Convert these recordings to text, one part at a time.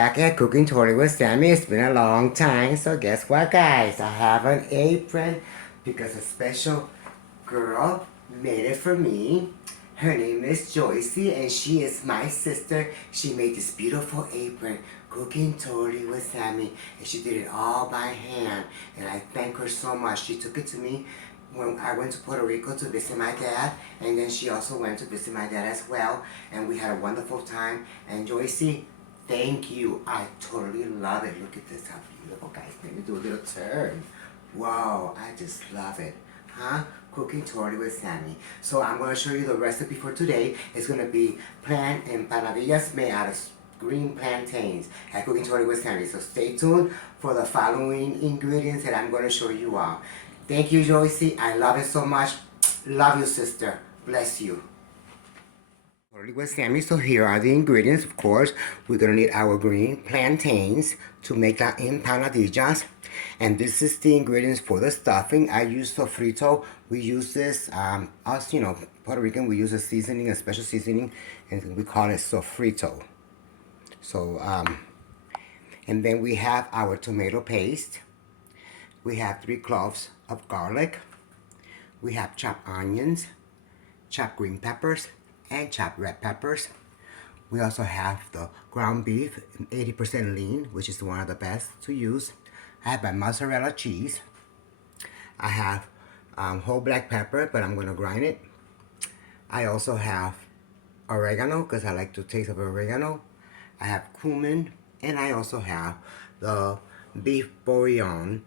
back at Cooking Totally with Sammy. It's been a long time, so guess what, guys? I have an apron because a special girl made it for me. Her name is Joycey, and she is my sister. She made this beautiful apron, Cooking Totally with Sammy, and she did it all by hand. And I thank her so much. She took it to me when I went to Puerto Rico to visit my dad, and then she also went to visit my dad as well, and we had a wonderful time. And Joycey, thank you. I totally love it. Look at this, how beautiful, guys. Let me do a little turn. Wow, I just love it. Huh? Cooking Totally with Sammy. So I'm going to show you the recipe for today. It's going to be empanadillas made out of green plantains at Cooking Totally with Sammy. So stay tuned for the following ingredients that I'm going to show you all. Thank you, Joycey. I love it so much. Love you, sister. Bless you. Totally with Sammy. So here are the ingredients. Of course, we're going to need our green plantains to make the empanadillas. And this is the ingredients for the stuffing. I use sofrito. We use this, us, Puerto Rican, we use a seasoning, a special seasoning, and we call it sofrito. So, and then we have our tomato paste. We have 3 cloves of garlic. We have chopped onions, chopped green peppers, and chopped red peppers. We also have the ground beef, 80% lean, which is one of the best to use. I have my mozzarella cheese. I have whole black pepper, but I'm going to grind it. I also have oregano, because I like the taste of oregano. I have cumin, and I also have the beef bouillon.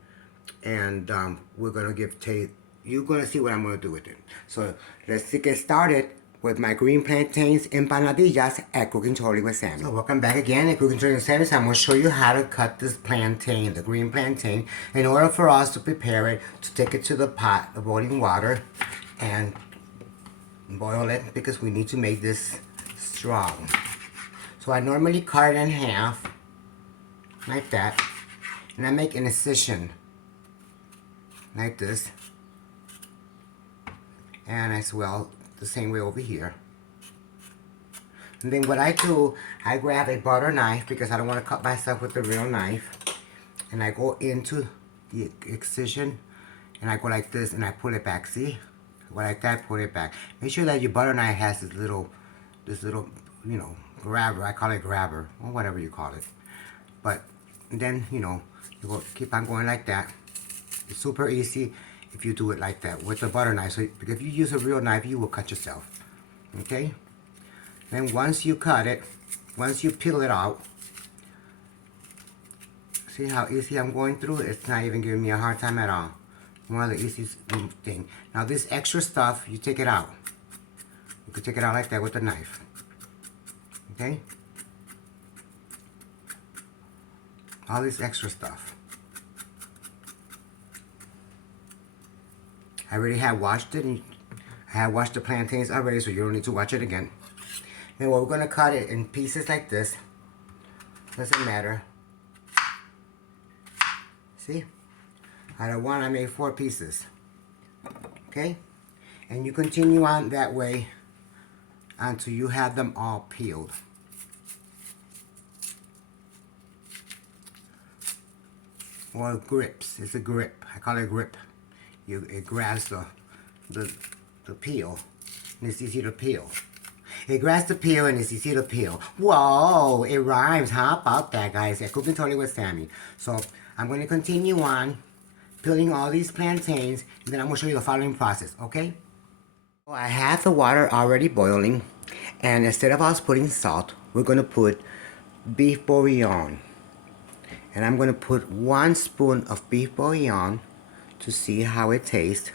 And we're going to give taste. You're going to see what I'm going to do with it. So let's get started with my green plantains empanadillas at Cooking Totally with Sammy. So welcome back again at Cooking Totally with Sammy. So I'm going to show you how to cut this plantain, the green plantain, in order for us to prepare it, to take it to the pot, the boiling water, and boil it, because we need to make this strong. So I normally cut it in half, like that, and I make an incision, like this, and as well the same way over here. And then what I do, I grab a butter knife, because I don't want to cut myself with the real knife, and I go into the excision, and I go like this, and I pull it back. See, go like that, pull it back. Make sure that your butter knife has this little grabber. I call it grabber, or whatever you call it. But then you go, keep on going like that. It's super easy if you do it like that with the butter knife. So if you use a real knife, you will cut yourself. Okay? Then once you cut it, once you peel it out, see how easy I'm going through? It's not even giving me a hard time at all. One of the easiest thing. Now this extra stuff, you take it out. You can take it out like that with a knife. Okay? All this extra stuff. I already have washed it. I have washed the plantains already, so you don't need to watch it again. Then we're going to cut it in pieces like this. Doesn't matter. See? Out of one, I made 4 pieces. Okay? And you continue on that way until you have them all peeled. Or grips. It's a grip. I call it grip. It grabs the peel, and it's easy to peel. It grabs the peel, and it's easy to peel. Whoa, it rhymes. How about that, guys? At Cooking Totally with Sammy. So I'm going to continue on peeling all these plantains, and then I'm going to show you the following process, okay? So I have the water already boiling, and instead of us putting salt, we're going to put beef bouillon. And I'm going to put 1 spoon of beef bouillon to see how it tastes,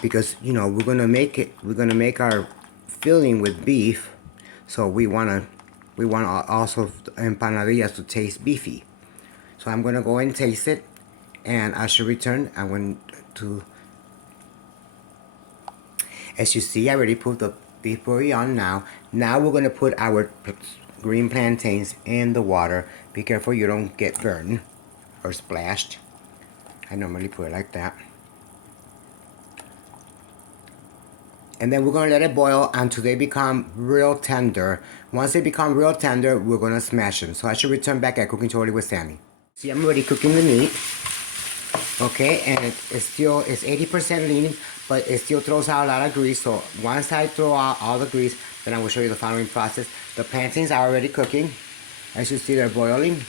because we're gonna make our filling with beef, so we want also empanadillas to taste beefy. So I'm gonna go and taste it, and I should return. I'm going to, as you see, I already put the beef bouillon. Now we're gonna put our green plantains in the water. Be careful you don't get burned or splashed. I normally put it like that. And then we're going to let it boil until they become real tender. Once they become real tender, we're going to smash them. So I should return back at Cooking Totally with Sammy. See, I'm already cooking the meat. Okay, and it's 80% lean, but it still throws out a lot of grease. So once I throw out all the grease, then I will show you the following process. The plantains are already cooking. As you see, they're boiling.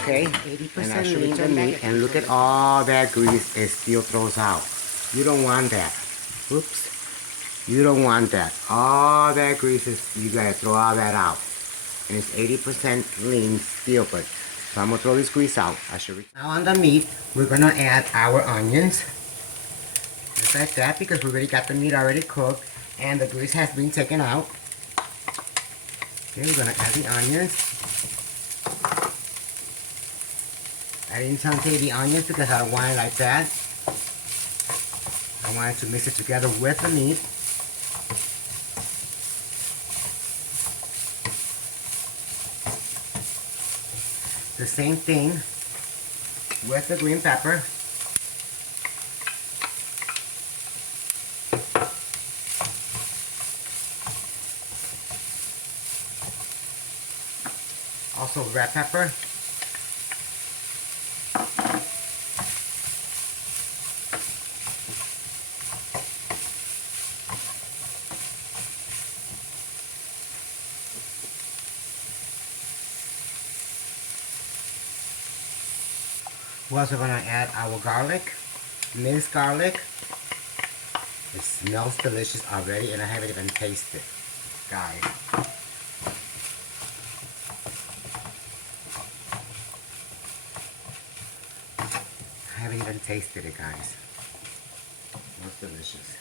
Okay, 80% and I should lean the meat, and look at all that grease it still throws out. You don't want that. Oops. You don't want that. All that grease you gotta throw all that out. And it's 80% lean still, but so I'm gonna throw this grease out. Now on the meat, we're gonna add our onions. Just like that, because we already got the meat already cooked and the grease has been taken out. Okay, we're gonna add the onions. I didn't saute the onions because I don't want it like that. I wanted to mix it together with the meat. The same thing with the green pepper. Also red pepper. We're also going to add our garlic, minced garlic. It smells delicious already and I haven't even tasted, guys. I haven't even tasted it, guys. It smells delicious.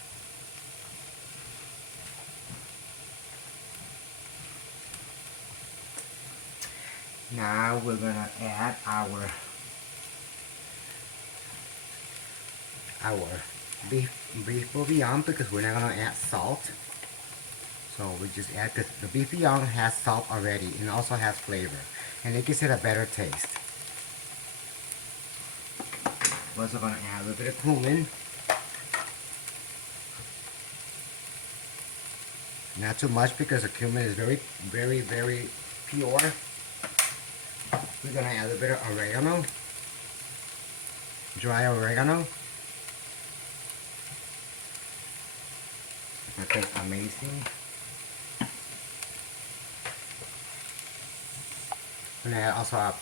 Now we're going to add our beef bouillon because we're not going to add salt. So we just add, because the beef bouillon has salt already and also has flavor. And it gives it a better taste. We're also going to add a little bit of cumin. Not too much because the cumin is very, very, very pure. We're going to add a little bit of oregano. Dry oregano. That tastes amazing. And I also have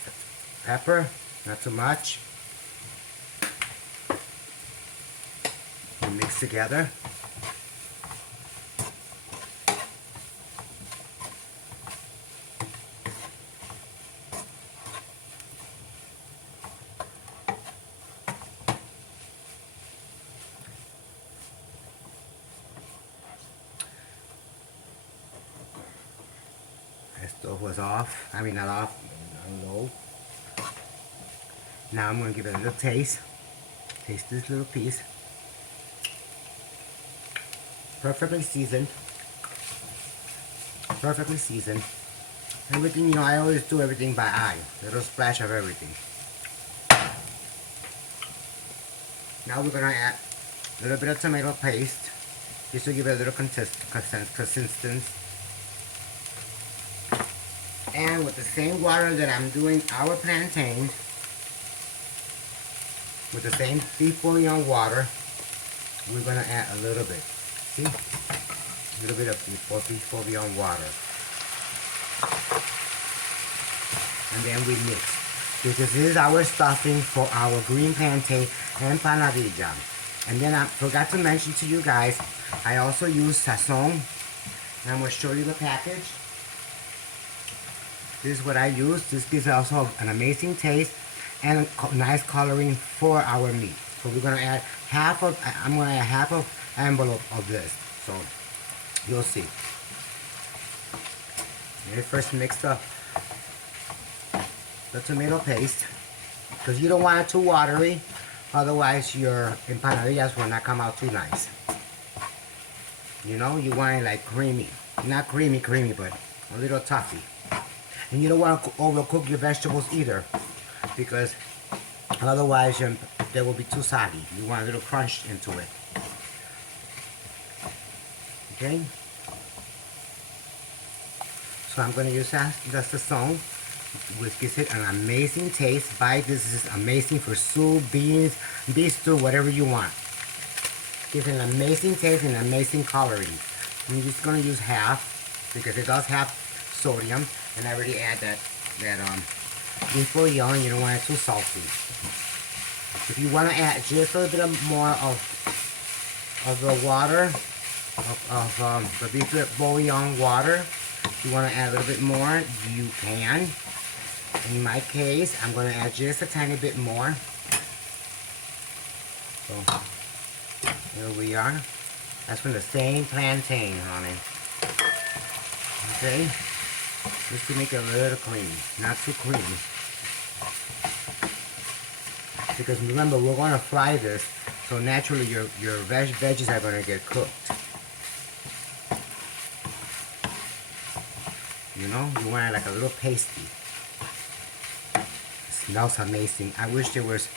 pepper, not too much. And mix together. The stove was off. I mean, not off, low. Now I'm going to give it a little taste. Taste this little piece. Perfectly seasoned. Perfectly seasoned. Everything, you know, I always do everything by eye. A little splash of everything. Now we're going to add a little bit of tomato paste. Just to give it a little consistency. And with the same water that I'm doing our plantain, with the same beef bouillon water, we're going to add a little bit. See? A little bit of beef bouillon water. And then we mix. Because this is our stuffing for our green plantain empanadilla. And then I forgot to mention to you guys, I also use sazon. And I'm going to show you the package. This is what I use. This gives also an amazing taste and a nice coloring for our meat. So we're going to add I'm going to add half of envelope of this. So you'll see. Let me first mix the tomato paste, because you don't want it too watery, otherwise your empanadillas will not come out too nice. You know, you want it like creamy. Not creamy, but a little toughy. And you don't want to overcook your vegetables either, because otherwise they will be too soggy. You want a little crunch into it. Okay. So I'm going to use that, that's the song, which gives it an amazing taste. Buy this is amazing for soup, beans, beef stew, whatever you want. Gives an amazing taste and amazing coloring. I'm just going to use half because it does have sodium, and I already add that beef bouillon. You don't want it too salty. If you want to add just a little bit more of the water, the beef bouillon water, if you want to add a little bit more, you can. In my case, I'm going to add just a tiny bit more. So, here we are. That's from the same plantain, honey. Okay? Just to make it a little creamy. Not too creamy. Because remember, we're going to fry this, so naturally your veggies are going to get cooked. You know, you want it like a little pasty. It smells amazing. I wish there was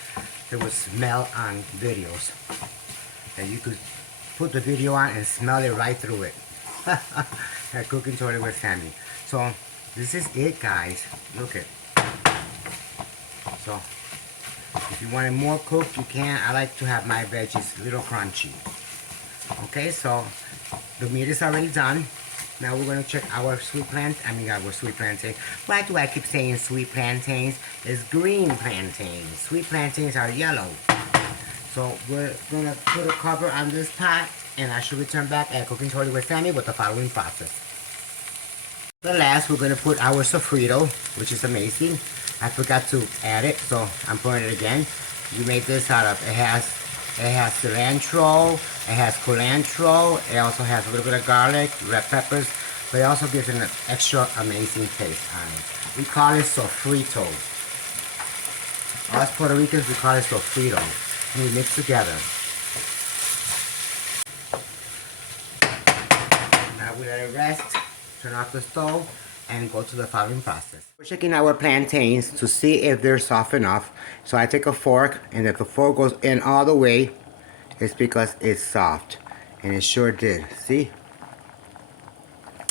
smell on videos. That you could put the video on and smell it right through it. That cooking toilet with Sammy. So this is it, guys. Look it. So if you want it more cooked, you can. I like to have my veggies a little crunchy. Okay, so the meat is already done. Now we're going to check our sweet plantain. Why do I keep saying sweet plantains? It's green plantains. Sweet plantains are yellow. So we're going to put a cover on this pot, and I should return back at Cooking Totally with Sammy with the following process. The last, we're going to put our sofrito, which is amazing. I forgot to add it, so I'm putting it again. We made this out of, it has cilantro, it has culantro, it also has a little bit of garlic, red peppers, but it also gives it an extra amazing taste on it. We call it sofrito. Us Puerto Ricans, we call it sofrito. And we mix together. Now we let it rest, turn off the stove, and go to the following process. We're checking our plantains to see if they're soft enough. So I take a fork, and if the fork goes in all the way, it's because it's soft. And it sure did. See?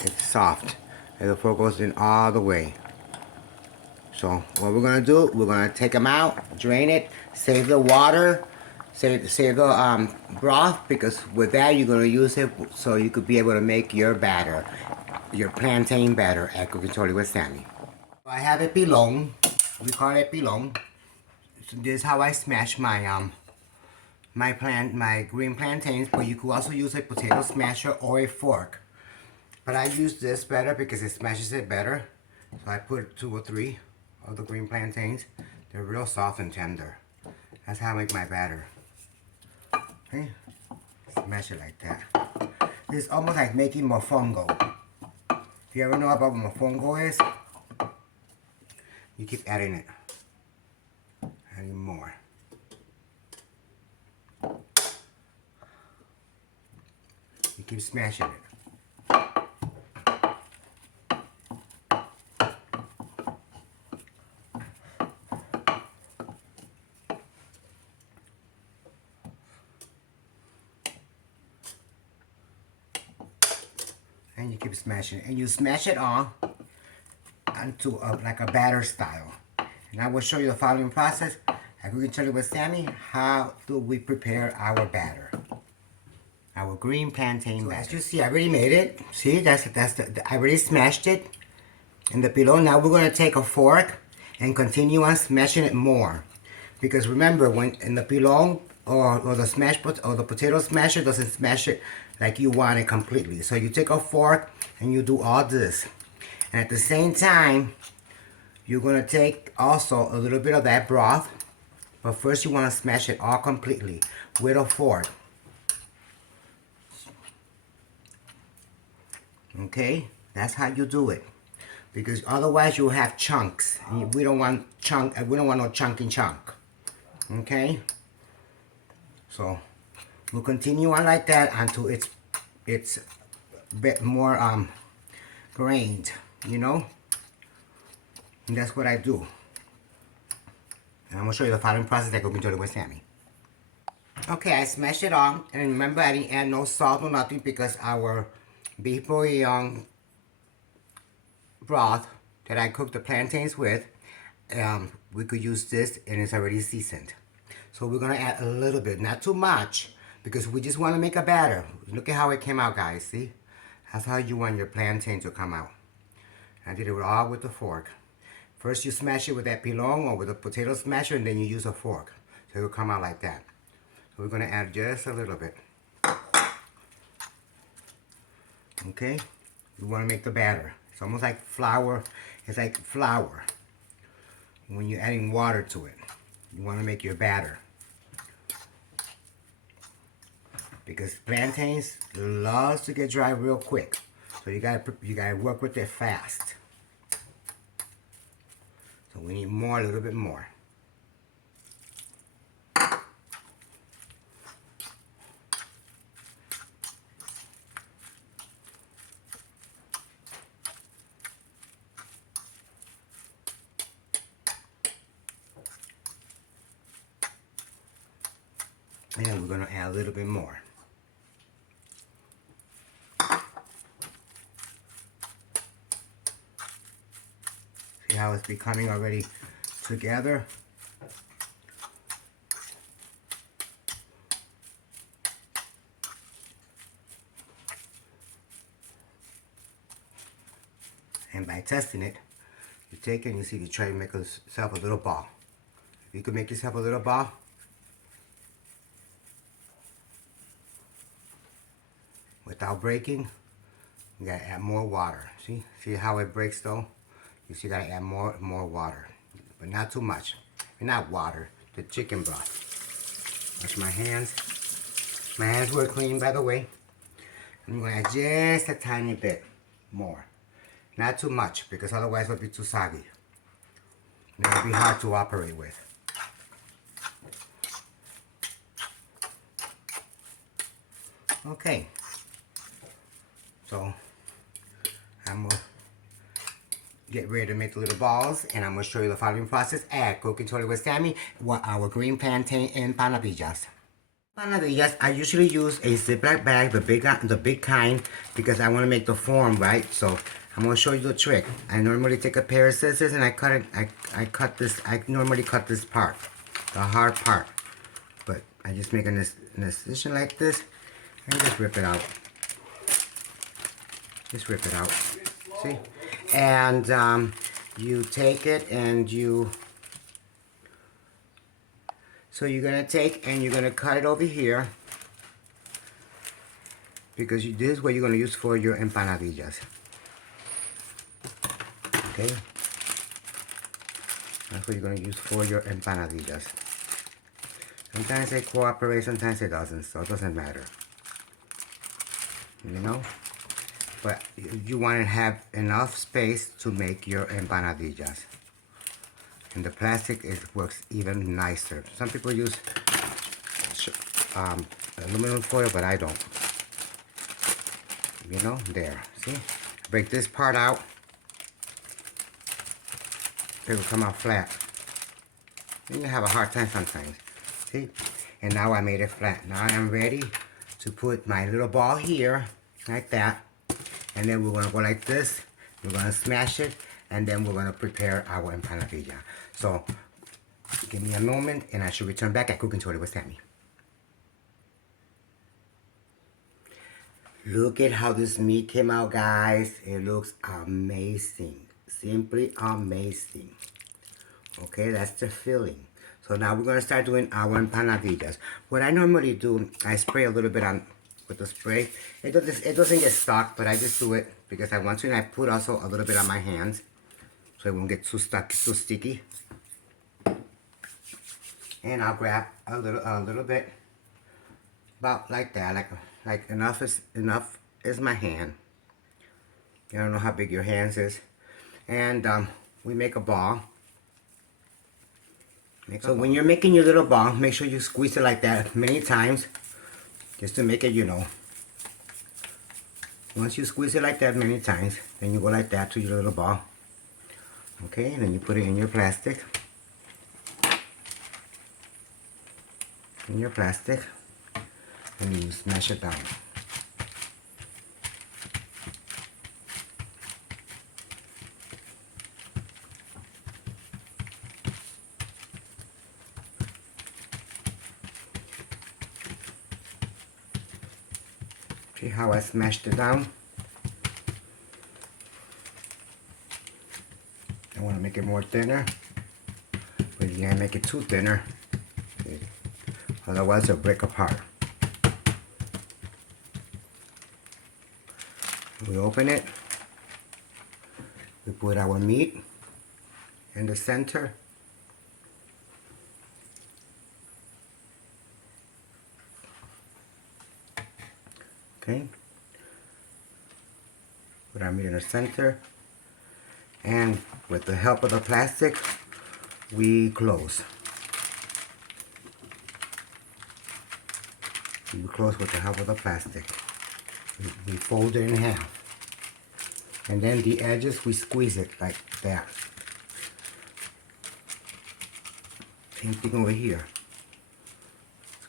It's soft. And the fork goes in all the way. So what we're going to do, we're going to take them out, drain it, save the water, save the broth, because with that you're going to use it so you could be able to make your batter, your plantain batter at Cooking Totally with Sammy. I have a pilon. We call it pilon. So this is how I smash my my green plantains, but you could also use a potato smasher or a fork. But I use this better because it smashes it better. So I put 2 or 3 of the green plantains. They're real soft and tender. That's how I make my batter. Okay? Smash it like that. It's almost like making mofongo. If you ever know about what mofongo is, you keep adding it. Adding more. You keep smashing it. And you keep smashing it. And you smash it all onto like a batter style. And I will show you the following process. I can tell you with Sammy, how do we prepare our batter. Our green plantain batter. As you see, I already made it. See, I already smashed it in the pilon. Now we're going to take a fork and continue on smashing it more. Because remember, when in the pilon or the potato smasher doesn't smash it like you want it completely. So you take a fork and you do all this. And at the same time, you're going to take also a little bit of that broth. But first you want to smash it all completely with a fork. Okay? That's how you do it. Because otherwise you'll have chunks. And we don't want no chunky chunk. Okay? So we'll continue on like that until it's a bit more grained, you know? And that's what I do. And I'm gonna show you the following process that Cooking Totally with Sammy. Okay, I smashed it all, and remember I didn't add no salt or nothing because our beef bouillon broth that I cooked the plantains with. We could use this and it's already seasoned. So we're gonna add a little bit, not too much, because we just want to make a batter. Look at how it came out, guys. See? That's how you want your plantain to come out. I did it all with the fork. First you smash it with that pilon or with a potato smasher, and then you use a fork. So it will come out like that. So we're gonna add just a little bit. Okay? We want to make the batter. It's almost like flour. It's like flour when you're adding water to it. You want to make your batter. Because plantains loves to get dry real quick. So you gotta work with it fast. So we need more, a little bit more. And we're gonna add a little bit more. See how it's becoming already together? And by testing it, you take it and you see, you try to make yourself a little ball. If you can make yourself a little ball, without breaking, you gotta add more water. See how it breaks though? You see, you gotta add more water, but not too much. And not water, the chicken broth. Wash my hands. My hands were clean, by the way. I'm gonna add just a tiny bit more. Not too much, because otherwise it'll be too soggy. And it'll be hard to operate with. Okay. So, I'm gonna get ready to make the little balls, and I'm gonna show you the following process at Cooking Totally with Sammy, our green plantain empanadillas. Empanadillas, I usually use a Ziploc bag, the big kind, because I want to make the form, right? So I'm gonna show you the trick. I normally take a pair of scissors and I normally cut this part, the hard part, but I just make an incision like this and just rip it out. Just rip it out. See? And you take it and so you're gonna take and you're gonna cut it over here, because this is what you're gonna use for your empanadillas. Okay? That's what you're gonna use for your empanadillas. Sometimes they cooperate, sometimes it doesn't, so it doesn't matter. You know? But you want to have enough space to make your empanadillas. And the plastic works even nicer. Some people use aluminum foil, but I don't. You know, there. See? Break this part out. It will come out flat. You can have a hard time sometimes. See? And now I made it flat. Now I'm ready to put my little ball here, like that. And then we're going to go like this. We're going to smash it. And then we're going to prepare our empanadilla. So, give me a moment and I should return back at Cooking Totally with Sammy. Look at how this meat came out, guys. It looks amazing. Simply amazing. Okay, that's the filling. So now we're going to start doing our empanadillas. What I normally do, I spray a little bit on with the spray. It doesn't get stuck, but I just do it because I want to, and I put also a little bit on my hands so it won't get too stuck, too sticky. And I'll grab a little bit, about like that, like enough is my hand. I don't know how big your hands is, and we make a ball. So when you're making your little ball, make sure you squeeze it like that many times, just to make it, you know. Once you squeeze it like that many times, then you go like that to your little ball. Okay, and then you put it in your plastic. In your plastic, and you smash it down. See how I smashed it down? I want to make it more thinner, but you can't make it too thinner. See? Otherwise it'll break apart. We open it. We put our meat in the center. Okay. Put our meat in the center. And with the help of the plastic, we close. We close with the help of the plastic. We fold it in half. And then the edges, we squeeze it like that. Same thing over here.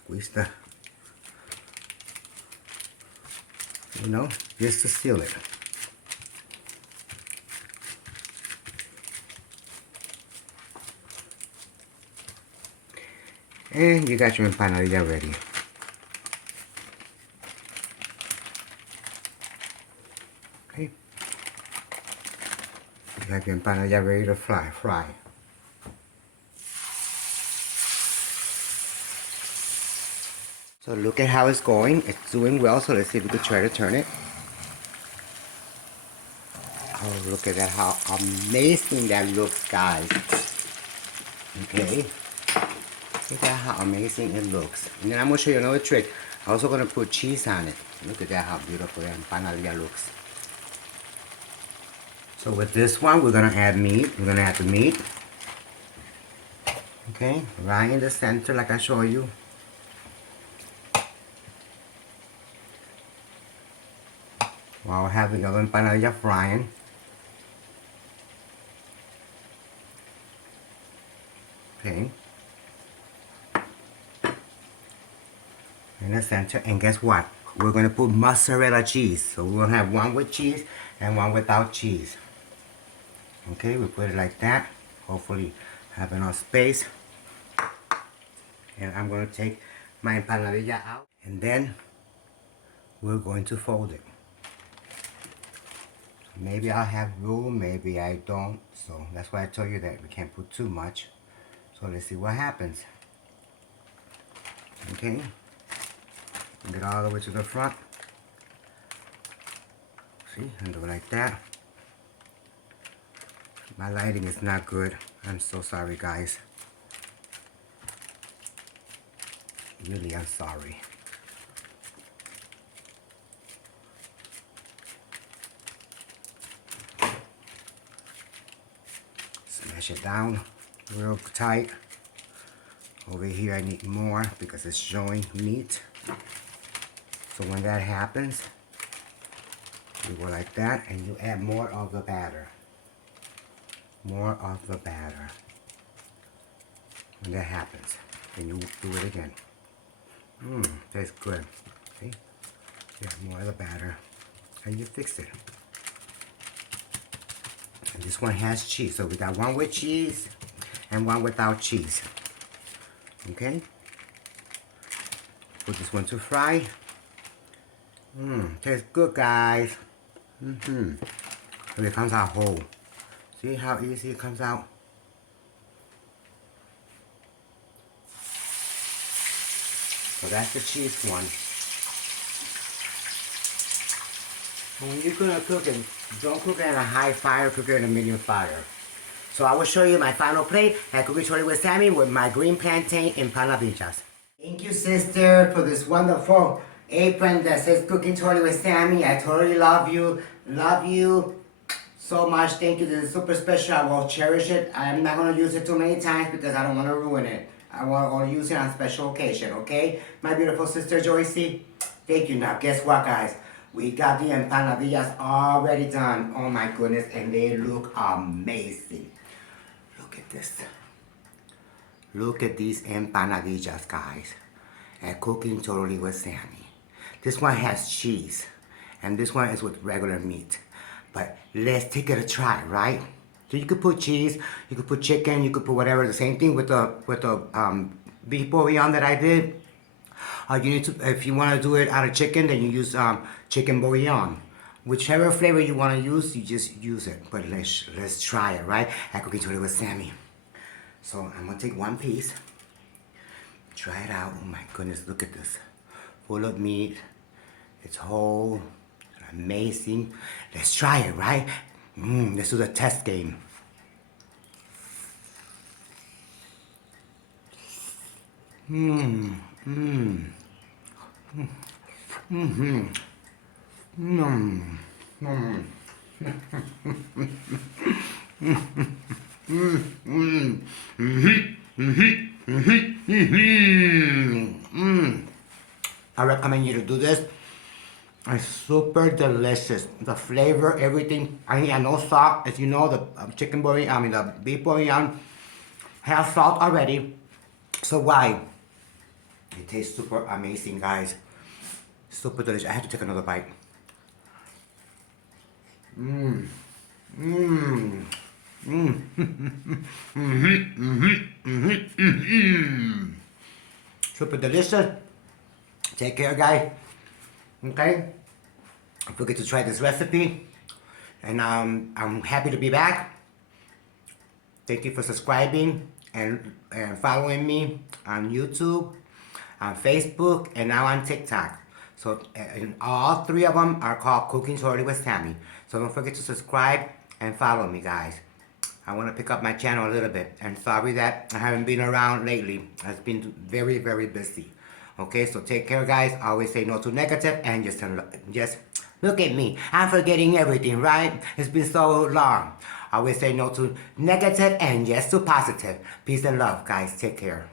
Squeeze the, just to seal it. And you got your empanadilla ready. Okay. You have your empanadilla ready to fry. So look at how it's going. It's doing well, so let's see if we can try to turn it. Oh, look at that, how amazing that looks, guys. Okay. Look at how amazing it looks. And then I'm going to show you another trick. I'm also going to put cheese on it. Look at that, how beautiful that empanadilla looks. So with this one, we're going to add meat. We're going to add the meat. Okay, right in the center like I showed you. While having the other empanadilla frying. Okay. In the center, and guess what? We're going to put mozzarella cheese. So we're going to have one with cheese and one without cheese. Okay, we put it like that. Hopefully have enough space. And I'm going to take my empanadilla out. And then we're going to fold it. Maybe I'll have room, maybe I don't. So that's why I told you that we can't put too much. So let's see what happens. Okay. Get all the way to the front. See, and do it like that. My lighting is not good. I'm so sorry, guys. Really, I'm sorry. Smash it down real tight. Over here I need more because it's showing meat. So when that happens, you go like that and you add more of the batter. More of the batter. When that happens, then you do it again. Tastes good. See? You add more of the batter and you fix it. And this one has cheese. So we got one with cheese and one without cheese. Okay? Put this one to fry. Tastes good, guys. So it comes out whole. See how easy it comes out? So that's the cheese one. When you're gonna cook it, don't cook it at a high fire, cook it at a medium fire. So I will show you my final plate at Cooking Shorty with Sammy with my green plantain empanadillas. Thank you, sister, for this wonderful apron that says Cooking Shorty with Sammy. I totally love you. Love you so much. Thank you. This is super special. I will cherish it. I'm not going to use it too many times because I don't want to ruin it. I want to use it on special occasion, okay? My beautiful sister, Joycey. Thank you. Now, guess what, guys? We got the empanadillas already done. Oh, my goodness. And they look amazing. Look at this. Look at these empanadillas, guys. At Cooking Totally with Sammy. This one has cheese. And this one is with regular meat. But let's take it a try, right? So you could put cheese, you could put chicken, you could put whatever. The same thing with the beef bouillon that I did. You need to, if you want to do it out of chicken, then you use chicken bouillon. Whichever flavor you want to use, you just use it. But let's try it, right? At Cooking Today with Sammy. So I'm gonna take one piece. Try it out. Oh my goodness, look at this. Full of meat. It's whole. Amazing. Let's try it, right? Let's do the test game. I recommend you to do this. It's super delicious. The flavor, everything. I mean, I know salt. As you know, the chicken bouillon, I mean the beef bouillon has salt already. So why? It tastes super amazing, guys. Super delicious. I have to take another bite. Super delicious. Take care, guys. Okay? Don't forget to try this recipe. And I'm happy to be back. Thank you for subscribing and following me on YouTube, on Facebook, and now on TikTok. So and all three of them are called Cooking Today with Sammy. So don't forget to subscribe and follow me, guys. I want to pick up my channel a little bit. And sorry that I haven't been around lately. I've been very, very busy. Okay, so take care, guys. Always say no to negative and just look at me. I'm forgetting everything, right? It's been so long. Always say no to negative and yes to positive. Peace and love, guys. Take care.